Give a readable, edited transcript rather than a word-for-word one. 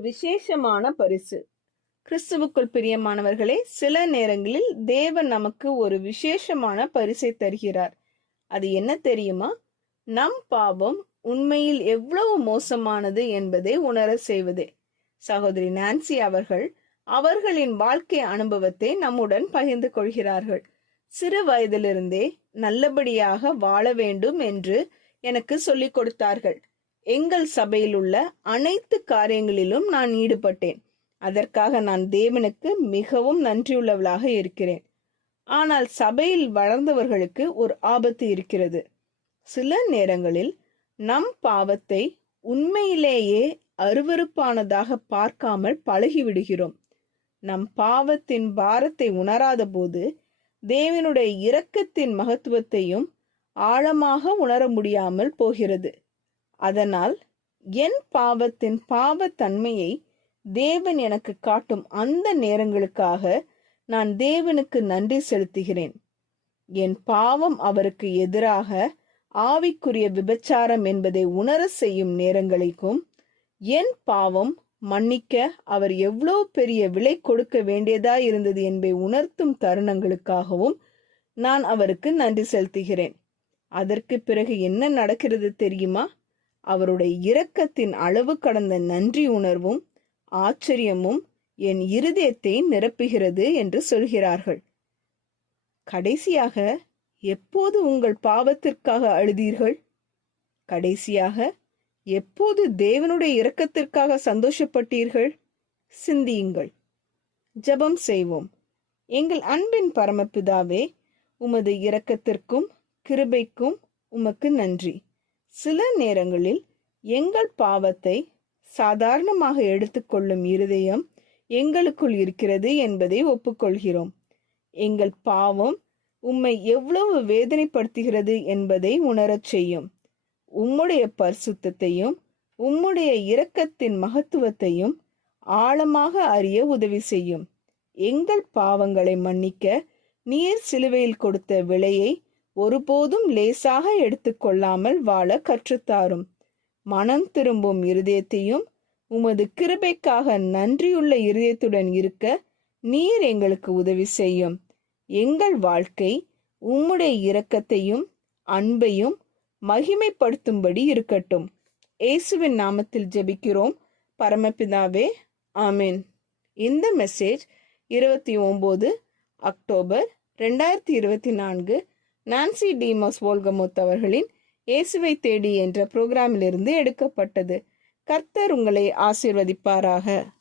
விசேஷமான பரிசு. கிறிஸ்துவுக்குள் பிரியமானவர்களே, சில நேரங்களில் தேவன் நமக்கு ஒரு விசேஷமான பரிசை தருகிறார். அது என்ன தெரியுமா? நம் பாவம் உண்மையில் எவ்வளவு மோசமானது என்பதை உணர செய்வதே. சகோதரி நான்சி அவர்கள் அவர்களின் வாழ்க்கை அனுபவத்தை நம்முடன் பகிர்ந்து கொள்கிறார்கள். சிறு வயதிலிருந்தே நல்லபடியாக வாழ வேண்டும் என்று எனக்கு சொல்லிக் கொடுத்தார்கள். எங்கள் சபையில் உள்ள அனைத்து காரியங்களிலும் நான் ஈடுபட்டேன். அதற்காக நான் தேவனுக்கு மிகவும் நன்றியுள்ளவளாக இருக்கிறேன். ஆனால் சபையில் வளர்ந்தவர்களுக்கு ஒரு ஆபத்து இருக்கிறது. சில நேரங்களில் நம் பாவத்தை உண்மையிலேயே அருவருப்பானதாக பார்க்காமல் பழகிவிடுகிறோம். நம் பாவத்தின் பாரத்தை உணராத போது தேவனுடைய இரக்கத்தின் மகத்துவத்தையும் ஆழமாக உணர முடியாமல் போகிறது. அதனால் என் பாவத்தின் பாவத்தன்மையை தேவன் எனக்கு காட்டும் அந்த நேரங்களுக்காக நான் தேவனுக்கு நன்றி செலுத்துகிறேன். என் பாவம் அவருக்கு எதிராக ஆவிக்குரிய விபச்சாரம் என்பதை உணர செய்யும் நேரங்களுக்கும், என் பாவம் மன்னிக்க அவர் எவ்வளவு பெரிய விலை கொடுக்க வேண்டியதா இருந்தது என்பதை உணர்த்தும் தருணங்களுக்காகவும் நான் அவருக்கு நன்றி செலுத்துகிறேன். அதற்கு பிறகு என்ன நடக்கிறது தெரியுமா? அவருடைய இரக்கத்தின் அளவு கடந்த நன்றி உணர்வும் ஆச்சரியமும் என் இருதயத்தை நிரப்புகிறது என்று சொல்கிறார்கள். கடைசியாக எப்போது உங்கள் பாவத்திற்காக அழுதீர்கள்? கடைசியாக எப்போது தேவனுடைய இரக்கத்திற்காக சந்தோஷப்பட்டீர்கள்? சிந்தியுங்கள். ஜெபம் செய்வோம். எங்கள் அன்பின் பரமபிதாவே, உமது இரக்கத்திற்கும் கிருபைக்கும் உமக்கு நன்றி. சில நேரங்களில் எங்கள் பாவத்தை சாதாரணமாக எடுத்துக்கொள்ளும் இருதயம் எங்களுக்குள் இருக்கிறது என்பதை ஒப்புக்கொள்கிறோம். எங்கள் பாவம் உம்மை எவ்வளவு வேதனைப்படுத்துகிறது என்பதை உணரச் செய்யும். உம்முடைய பரிசுத்தத்தையும் உம்முடைய இரக்கத்தின் மகத்துவத்தையும் ஆழமாக அறிய உதவி செய்யும். எங்கள் பாவங்களை மன்னிக்க நீர் சிலுவையில் கொடுத்த விலையை ஒருபோதும் லேசாக எடுத்துக்கொள்ளாமல் வாழ கற்றுத்தாரும். மனம் திரும்பும் இருதயத்தையும் உமது கிருபைக்காக நன்றியுள்ள இருதயத்துடன் இருக்க நீர் எங்களுக்கு உதவி செய்யும். எங்கள் வாழ்க்கை உம்முடைய இரக்கத்தையும் அன்பையும் மகிமைப்படுத்தும்படி இருக்கட்டும். இயேசுவின் நாமத்தில் ஜெபிக்கிறோம் பரமபிதாவே, ஆமென். இந்த மெசேஜ் 29 அக்டோபர் 2024 நான்சி டிமோஸ் வோல்கமுத் அவர்களின் இயேசுவை தேடி என்ற புரோகிராமிலிருந்து எடுக்கப்பட்டது. கர்த்தர் உங்களை ஆசீர்வதிப்பாராக.